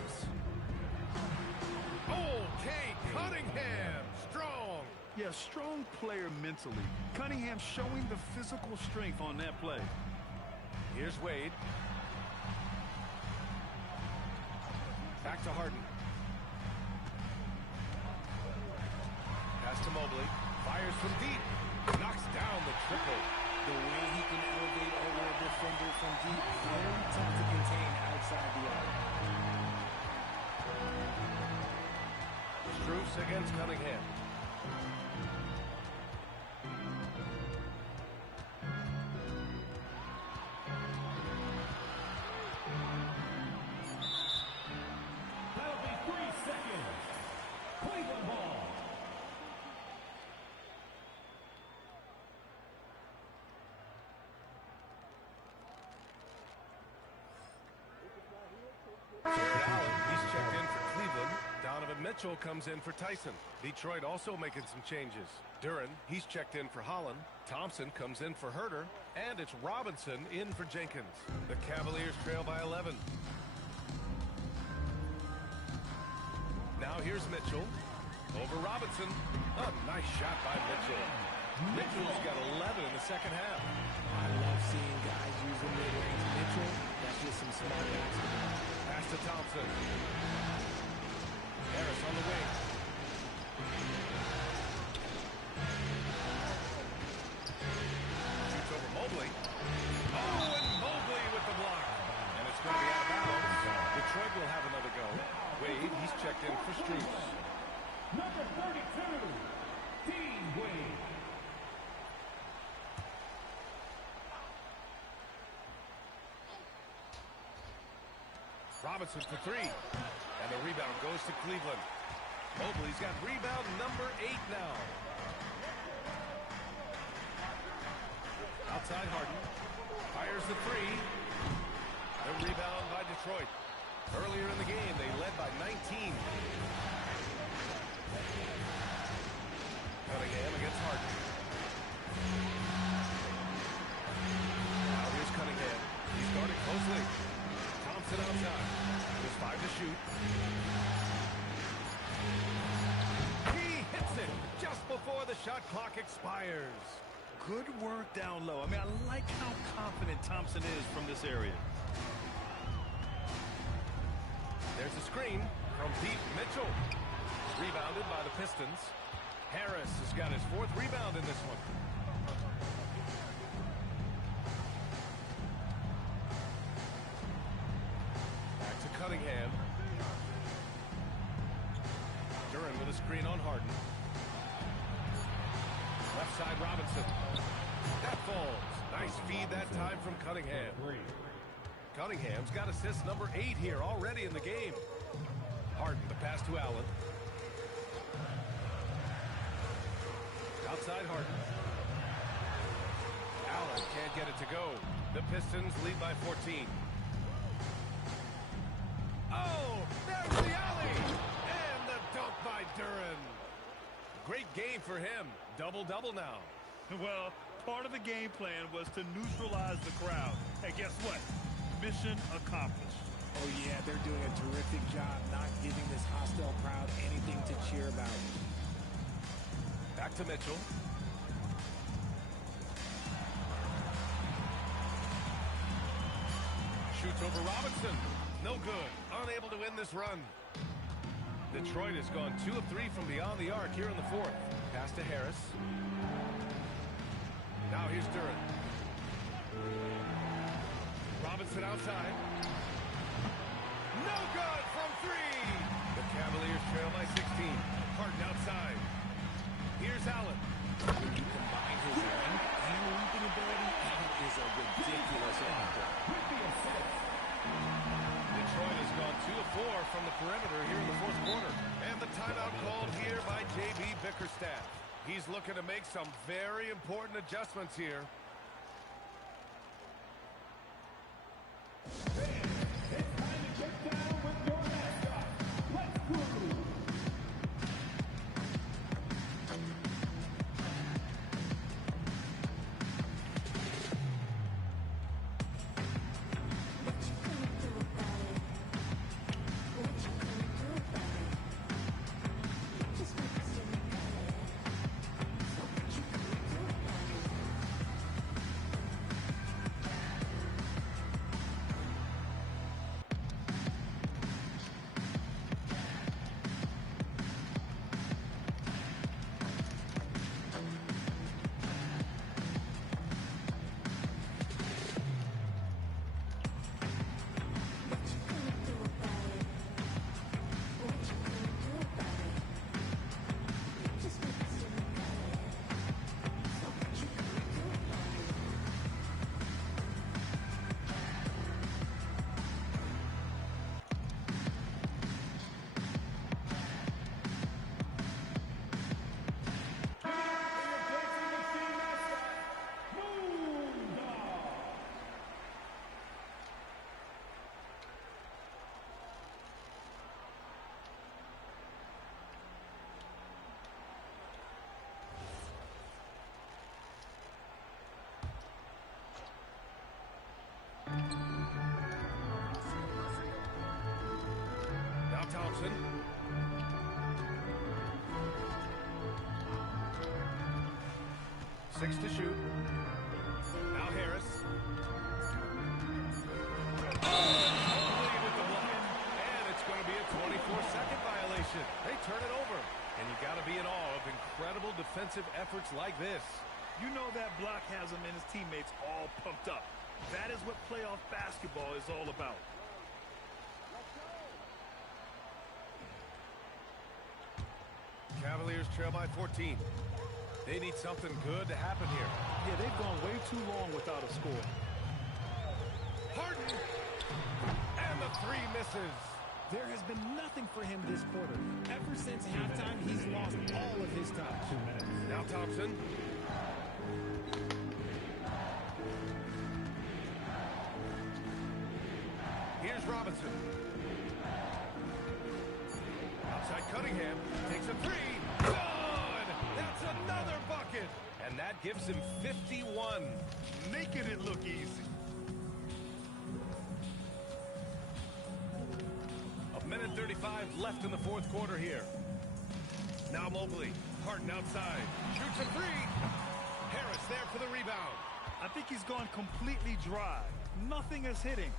Oh, Cade Cunningham, strong. Yeah, strong player mentally. Cunningham showing the physical strength on that play. Here's Wade. Back to Harden. Pass to Mobley. Fires from deep. Knocks down the triple. The way he can elevate over a defender from deep, very tough to contain outside the arc. Strus against Cunningham. That'll be 3 seconds. Cleveland ball. Jarrett Allen, he's checked in for Cleveland. Donovan Mitchell comes in for Tyson. Detroit also making some changes. Duren, he's checked in for Holland. Thompson comes in for Herter. And it's Robinson in for Jenkins. The Cavaliers trail by 11. Now here's Mitchell. Over Robinson. A nice shot by Mitchell. Mitchell's got 11 in the second half. I love seeing guys use the mid-range. Mitchell, that's just some smart basketball. Pass to Thompson. Harris on the wing. Shoots over Mobley. Oh, and Mobley with the block. And it's going to be out of bounds. Detroit will have another go. Wade, he's checked in for Strus. Number 32, Dean Wade. Robinson for 3. And the rebound goes to Cleveland. Mobley's got rebound number 8 now. Outside Harden. Fires the 3. The rebound by Detroit. Earlier in the game, they led by 19. Cunningham against Harden. Now here's Cunningham. He's guarded closely. Thompson outside. Just 5 to shoot. He hits it just before the shot clock expires. Good work down low. I mean, I like how confident Thompson is from this area. There's a screen from deep. Mitchell. Rebounded by the Pistons. Harris has got his 4th rebound in this one. Back to Cunningham. Duren with a screen on Harden. Left side Robinson. That falls. Nice feed that time from Cunningham. Cunningham's got assist number 8 here already in the game. Harden, the pass to Allen. Outside Harden. Allen can't get it to go. The Pistons lead by 14. Oh, there's the alley! And the dunk by Duren. Great game for him. Double-double now. Well, part of the game plan was to neutralize the crowd. Hey, guess what? Mission accomplished. Oh, yeah, they're doing a terrific job not giving this hostile crowd anything to cheer about. Back to Mitchell. Shoots over Robinson. No good. Unable to win this run. Detroit has gone 2 of 3 from beyond the arc here in the 4th. Pass to Harris. Now here's Duren. Robinson outside. No good from 3. The Cavaliers trail by 16. Harden outside. Here's Allen. When you combine his length and leaping ability, Allen is a ridiculous offense. Detroit has gone 2 of 4 from the perimeter here in the 4th quarter. And the timeout called here by J.B. Bickerstaff. He's looking to make some very important adjustments here. It's time to get down with your mascot. Let's groove. 6 to shoot. Now Harris. Mobley with the block. And it's going to be a 24-second violation. They turn it over. And you got to be in awe of incredible defensive efforts like this. You know that block has him and his teammates all pumped up. That is what playoff basketball is all about. Cavaliers trail by 14. They need something good to happen here. Yeah, they've gone way too long without a score. Harden! And the 3 misses. There has been nothing for him this quarter. Ever since halftime, he's lost all of his touch. Now Thompson. Here's Robinson. Outside Cunningham. Takes a 3. Good! That's another bucket! And that gives him 51. Making it look easy. A minute 35 left in the fourth quarter here. Now Mobley. Harden outside. Shoots a 3. Harris there for the rebound. I think he's gone completely dry. Nothing is hitting.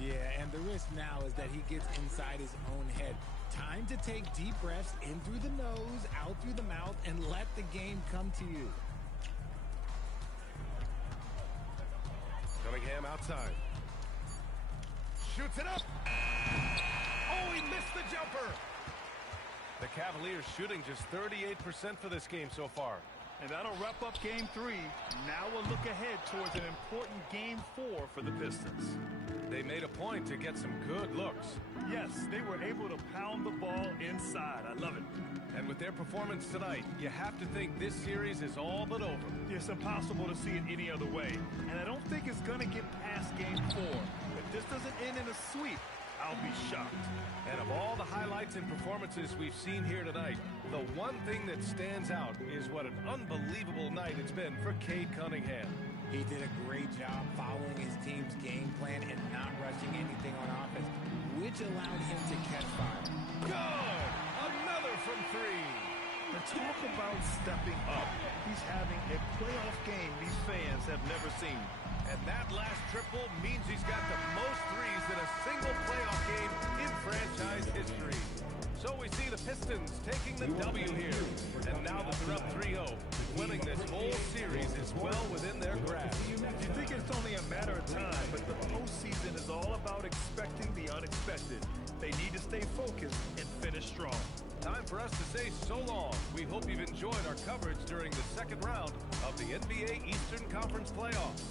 Yeah, and the risk now is that he gets inside his own head. Time to take deep breaths in through the nose, out through the mouth, and let the game come to you. Cunningham outside. Shoots it up. Oh, he missed the jumper. The Cavaliers shooting just 38% for this game so far. And that'll wrap up game 3. Now we'll look ahead towards an important game 4 for the Pistons. They made a point to get some good looks. Yes, they were able to pound the ball inside. I love it. And with their performance tonight, you have to think this series is all but over. It's impossible to see it any other way. And I don't think it's going to get past game 4. If this doesn't end in a sweep, I'll be shocked. And of all the highlights and performances we've seen here tonight, the one thing that stands out is what an unbelievable night it's been for Cade Cunningham. He did a great job following his team's game plan and not rushing anything on offense, which allowed him to catch fire. Good! Another from 3. And talk about stepping up. He's having a playoff game these fans have never seen. And that last triple means he's got the most threes in a single playoff game in franchise history. So we see the Pistons taking the W here. And now that they're up 3-0, winning this whole series is well within their grasp. You think it's only a matter of time, but the postseason is all about expecting the unexpected. They need to stay focused and finish strong. Time for us to say so long. We hope you've enjoyed our coverage during the second round of the NBA Eastern Conference playoffs.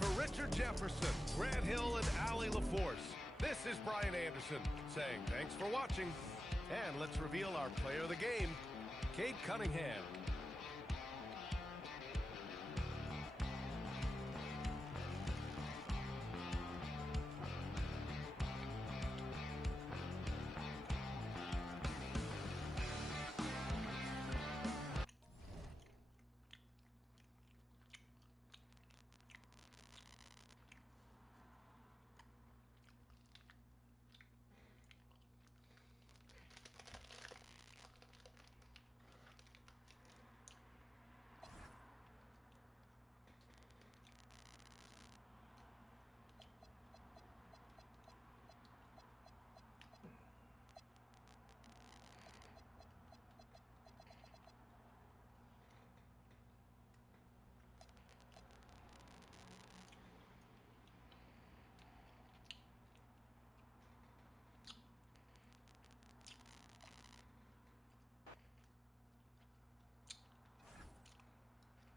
For Richard Jefferson, Grant Hill, and Allie LaForce, this is Brian Anderson saying thanks for watching. And let's reveal our player of the game, Cade Cunningham.